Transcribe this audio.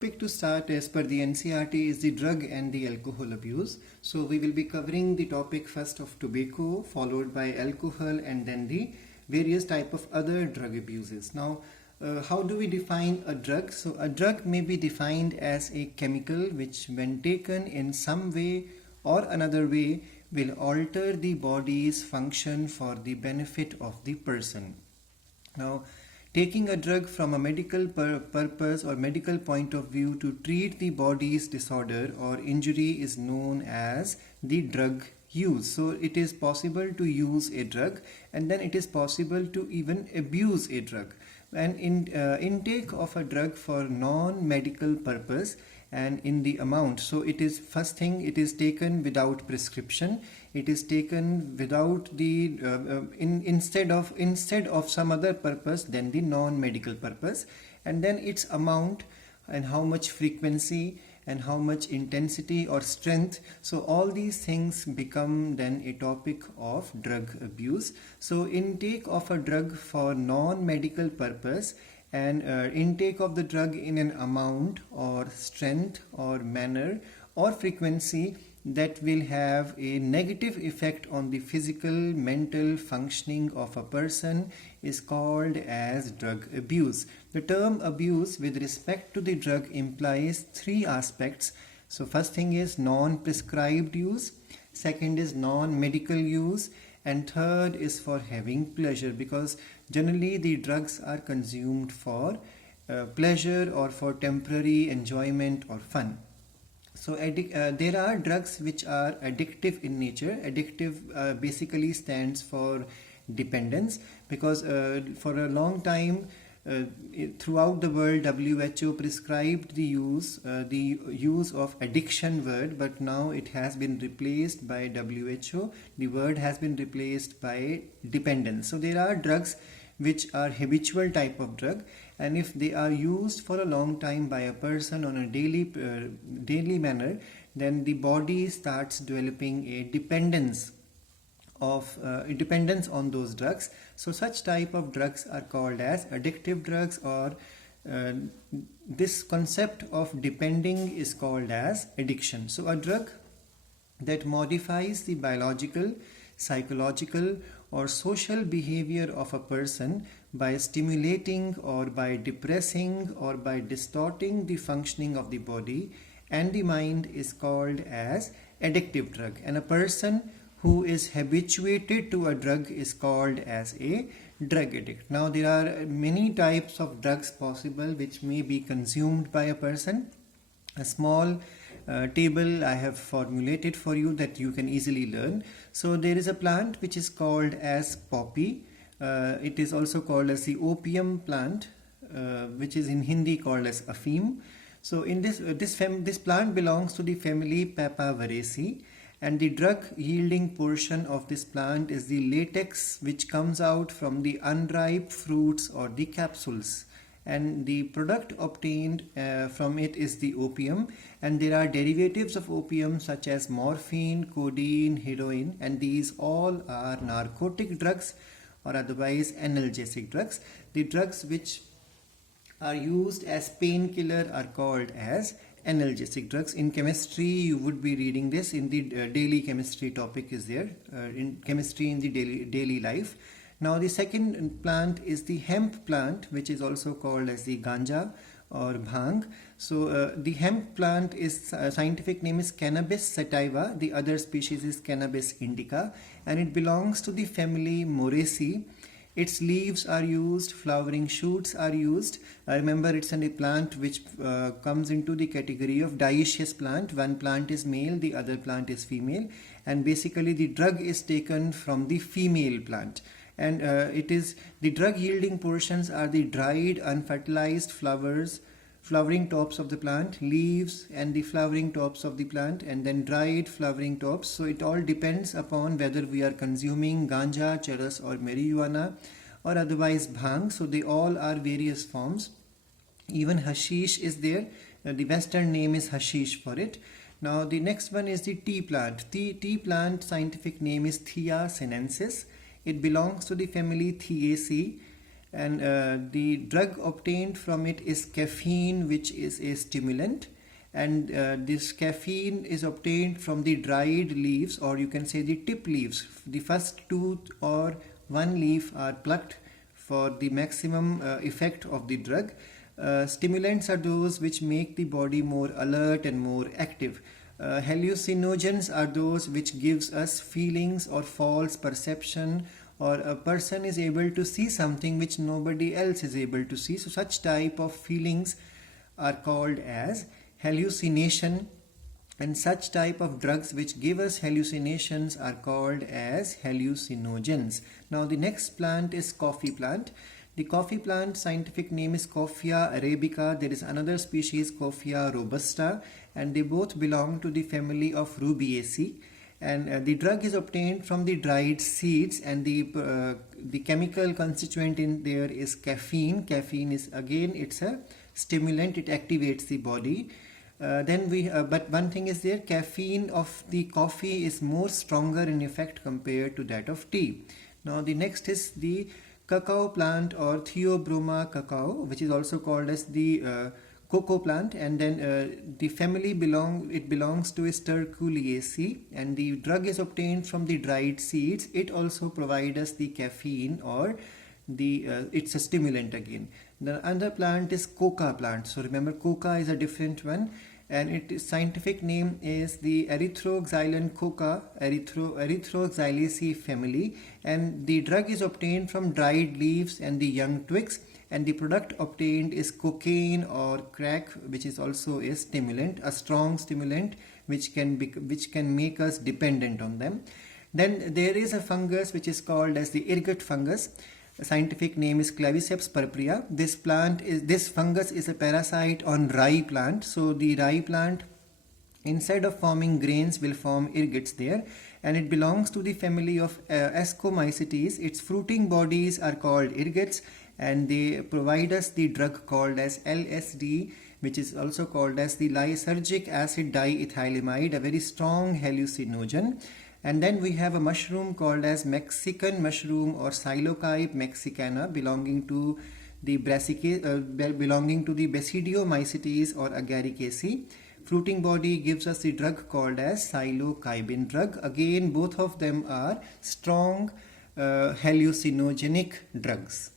Topic to start as per the NCERT is the drug and the alcohol abuse. So we will be covering the topic first of tobacco, followed by alcohol, and then the various type of other drug abuses. Now, how do we define a drug? So a drug may be defined as a chemical which, when taken in some way or another way, will alter the body's function for the benefit of the person. Now, taking a drug from a medical purpose or medical point of view to treat the body's disorder or injury is known as the drug use. So it is possible to use a drug, and then it is possible to even abuse a drug. And intake of a drug for non-medical purpose and in the amount. So it is, first thing, it is taken without prescription. It is taken without the instead of some other purpose than the non-medical purpose, and then its amount and how much frequency and how much intensity or strength. So all these things become then a topic of drug abuse. So intake of a drug for non-medical purpose and intake of the drug in an amount or strength or manner or frequency that will have a negative effect on the physical, mental functioning of a person is called as drug abuse. The term abuse with respect to the drug implies three aspects. So first thing is non-prescribed use, second is non-medical use, and third is for having pleasure, because generally the drugs are consumed for pleasure or for temporary enjoyment or fun. So there are drugs which are addictive in nature. Addictive basically stands for dependence, because for a long time throughout the world WHO prescribed the use of addiction word, but now it has been replaced by WHO. The word has been replaced by dependence. So there are drugs which are habitual type of drug, and if they are used for a long time by a person on a daily manner, then the body starts developing a dependence on those drugs. So such type of drugs are called as addictive drugs, or this concept of depending is called as addiction. So a drug that modifies the biological, psychological or social behavior of a person by stimulating or by depressing or by distorting the functioning of the body and the mind is called as addictive drug. And a person who is habituated to a drug is called as a drug addict. Now there are many types of drugs possible which may be consumed by a person. A small table I have formulated for you that you can easily learn. So there is a plant which is called as poppy. It is also called as the opium plant, which is in Hindi called as afim. So in this plant belongs to the family Papaveraceae, and the drug yielding portion of this plant is the latex which comes out from the unripe fruits or the capsules, and the product obtained from it is the opium. And there are derivatives of opium such as morphine, codeine, heroin, and these all are narcotic drugs or otherwise analgesic drugs. The drugs which are used as painkiller are called as analgesic drugs. In chemistry you would be reading this in the daily chemistry topic is there, in chemistry in the daily life. Now the second plant is the hemp plant, which is also called as the ganja or bhang. So the hemp plant is scientific name is Cannabis sativa. The other species is Cannabis indica, and it belongs to the family Moraceae. Its leaves are used, flowering shoots are used. Remember, it's a plant which comes into the category of dioecious plant. One plant is male, the other plant is female, and basically the drug is taken from the female plant. And it is the drug yielding portions are the dried unfertilized flowering tops of the plant, leaves and the flowering tops of the plant, and then dried flowering tops. So it all depends upon whether we are consuming ganja, charas or marijuana or otherwise bhang. So they all are various forms. Even hashish is there. The Western name is hashish for it. Now the next one is the tea plant. Tea plant scientific name is Thea sinensis. It belongs to the family Theaceae, and the drug obtained from it is caffeine, which is a stimulant, and this caffeine is obtained from the dried leaves, or you can say the tip leaves. The first two or one leaf are plucked for the maximum effect of the drug. Stimulants are those which make the body more alert and more active. Hallucinogens are those which gives us feelings or false perception, or a person is able to see something which nobody else is able to see. So such type of feelings are called as hallucination, and such type of drugs which give us hallucinations are called as hallucinogens. Now the next plant is coffee plant. The coffee plant scientific name is Coffea arabica. There is another species, Coffea robusta, and they both belong to the family of Rubiaceae. And the drug is obtained from the dried seeds, and the chemical constituent in there is caffeine. Caffeine is again, it's a stimulant, it activates the body. But one thing is there, caffeine of the coffee is more stronger in effect compared to that of tea. Now the next is the cacao plant, or Theobroma cacao, which is also called as the cocoa plant, and then the family belongs to Sterculiaceae, and the drug is obtained from the dried seeds. It also provides us the caffeine, or it's a stimulant again. The other plant is coca plant. So remember, coca is a different one, and its scientific name is the Erythroxylon coca, Erythroxylaceae family, and the drug is obtained from dried leaves and the young twigs, and the product obtained is cocaine or crack, which is also a stimulant, a strong stimulant which can make us dependent on them. Then there is a fungus which is called as the ergot fungus. The scientific name is Claviceps purpurea. This fungus is a parasite on rye plant. So the rye plant, instead of forming grains, will form ergots there, and it belongs to the family of Ascomycetes. Its fruiting bodies are called ergots, and they provide us the drug called as LSD, which is also called as the lysergic acid diethylamide, a very strong hallucinogen. And then we have a mushroom called as Mexican mushroom, or Psilocybe mexicana, belonging to the Basidiomycetes or Agaricaceae. Fruiting body gives us the drug called as psilocybin drug. Again, both of them are strong hallucinogenic drugs.